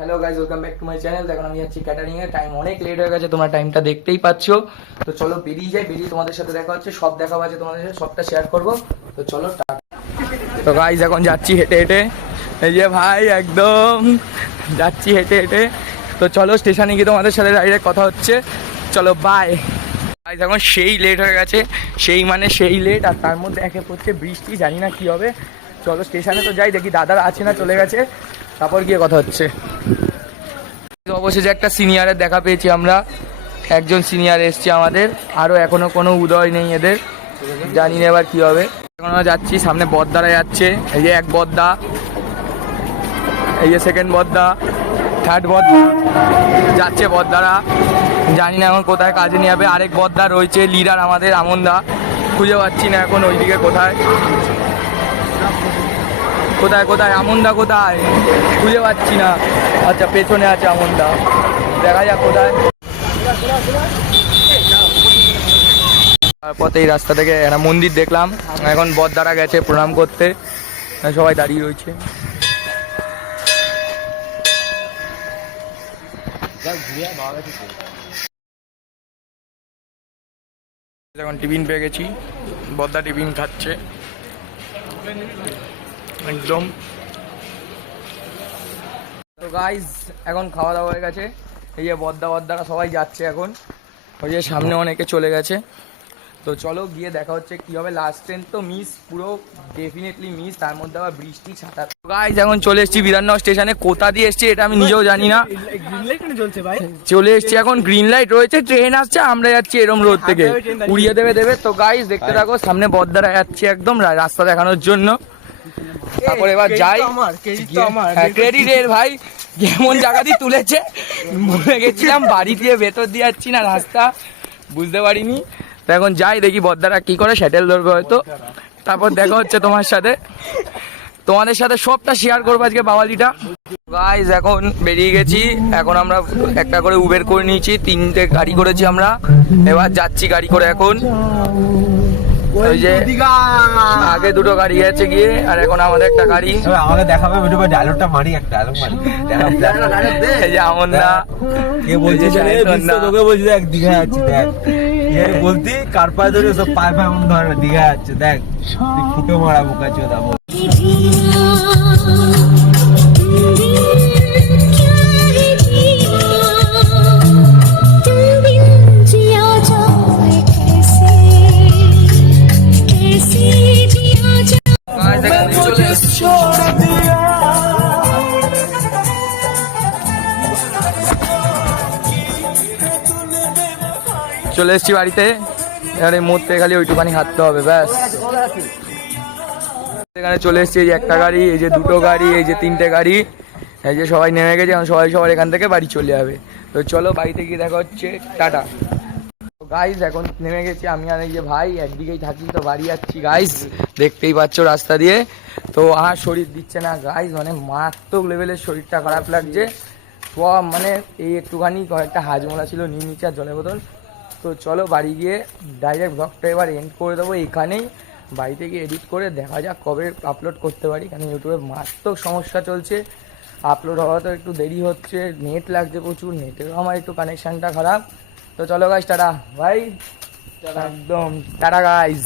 Hello guys, welcome back to my channel. এখন আমি যাচ্ছি ক্যাটারিং এ। টাইম অনেক লেট হয়ে গেছে, তোমরা টাইমটা দেখতেই পাচ্ছো। তো চলো বেরিয়ে যাই, বেরিয়ে তোমাদের সাথে দেখা হচ্ছে, সব দেখাবো আছে তোমাদের সাথে, সবটা শেয়ার করবো। তো চলো তো গাইজ এখন যাচ্ছি হেঁটে হেঁটে, এই যে ভাই একদম যাচ্ছি হেঁটে হেঁটে। তো চলো স্টেশনে গিয়ে তোমাদের সাথে ডাইরেক্ট কথা হচ্ছে। চলো বাই গাইজ। এখন সেই লেট হয়ে গেছে, সেই লেট, আর তার মধ্যে একে পড়ছে বৃষ্টি, জানি না কি হবে। চলো স্টেশনে তো যাই, দেখি দাদারা আছে না চলে গেছে, তারপর গিয়ে কথা হচ্ছে। অবশেষে একটা সিনিয়রের দেখা পেয়েছি আমরা, একজন সিনিয়র এসছে আমাদের, আরও এখনো কোনো উদয় নেই এদের, জানি না এবার কী হবে। এখন আমরা যাচ্ছি, সামনে বদ্দারা যাচ্ছে, এই যে এক বদ্দা, এই যে সেকেন্ড বদ্দা, থার্ড বদ্দা যাচ্ছে বদ্দারা, জানি না এখন কোথায় কাজে নিয়ে যাবে। আরেক বদ্দা রয়েছে লিডার আমাদের আমনদা, খুঁজে পাচ্ছি না এখন ওইদিকে কোথায় কোথায় কোথায় আমনদা কোথায়, খুঁজে পাচ্ছি না। আচ্ছা পেছনে আছে আমনদা, দেখা যাক কোথায়। তারপর এই রাস্তা থেকে একটা মন্দির দেখলাম, এখন বদ্দারা গেছে প্রণাম করতে, সবাই দাঁড়িয়ে রয়েছে। এখন টিফিন পেয়ে গেছি, বদ্দা টিফিন খাচ্ছে একদম। তো গাইজ এখন খাওয়া দাওয়া হয়ে গেছে, এই যে বদ্দারা সবাই যাচ্ছে এখন, ওই যে সামনে অনেকে চলে গেছে। তো চলো গিয়ে দেখা হচ্ছে কি হবে। লাস্ট ট্রেন তো মিস, পুরো ডেফিনেটলি মিস, তার মধ্যে আবার বৃষ্টি, ছাতা। গাইজ এখন চলে এসেছি বিধাননগর স্টেশনে, কোথা দিয়ে এসছি এটা আমি নিজেও জানি না। চলে এসছি এখন, গ্রিন লাইট রয়েছে, ট্রেন আসছে, আমরা যাচ্ছি এরম রোড থেকে, উড়িয়ে দেবে। তো গাইজ দেখতে থাকো, সামনে বদ্দারা যাচ্ছে একদম রাস্তা দেখানোর জন্য। তারপর এবার যাই, ক্রেডিট এর ভাই, কেমন জায়গা দিয়ে তুলেছে ভুলে গেছিলাম, বাড়ি দিয়ে ভেতর দিয়ে যাচ্ছি না, রাস্তা বুঝতে পারিনি। তো এখন যাই, দেখি বদ্দারা কি করে, স্যাটেল ধরবে হয়তো, তারপর দেখা হচ্ছে তোমাদের সাথে সবটা শেয়ার করবো আজকে বাওয়ালিটা। গাইজ এখন বেরিয়ে গেছি, এখন আমরা একটা করে উবের করে নিয়েছি, 3টে গাড়ি করেছি আমরা, এবার যাচ্ছি গাড়ি করে এখন। ওই যে আগে 2টো গাড়ি আছে গিয়ে, আর এখন আমাদের একটা গাড়ি। আমাকে দেখাবে ভিডিও ডায়লগটা মারি, একটা ডায়লগ মারি। এই যে আমন্না কে বলছে, তোকে বলছি দেখ দীঘা যাচ্ছে, দেখ বলতি কার পায়ে ধরে সব পায়ে পায়ে এমন ধরে দীঘা যাচ্ছে, দেখ তুই ফুটো মারা বোকা চোদা বল। চলে এসছি বাড়িতে, এবারে মরতে খালি ওইটুখানি হাঁটতে হবে ব্যাস। এখানে চলে এসছি, এই যে একটা গাড়ি, এই যে 2টো গাড়ি, এই যে 3টে গাড়ি, এই যে সবাই নেমে গেছে, এখন সবার এখান থেকে বাড়ি চলে যাবে। তো চলো বাড়িতে গিয়ে দেখা হচ্ছে, টাটা। গাইজ এখন নেমে গেছি আমি আর এই যে ভাই, একদিকেই থাকি, তো বাড়ি যাচ্ছি গাইজ, দেখতেই পাচ্ছ রাস্তা দিয়ে। তো আর শরীর দিচ্ছে না গাইজ, মানে মারাত্মক লেভেলের শরীরটা খারাপ লাগছে সব, মানে এই একটুখানি কয়েকটা হাজমোলা ছিল নিয়ে নিচ্ছে, আর জলের বোতল। তো চলো বাড়ি গিয়ে ডাইরেক্ট ব্লগটা এবার এন্ড করে দেবো এখানেই, বাড়িতে গিয়ে এডিট করে দেখা যাক কবে আপলোড করতে পারি, কারণ ইউটিউবে মারাত্মক সমস্যা চলছে, আপলোড হওয়াতেও একটু দেরি হচ্ছে, নেট লাগছে প্রচুর, নেটেরও আমার একটু কানেকশানটা খারাপ। তো চলো গাইজ, টাটা ভাই, একদম টাটা গাইজ।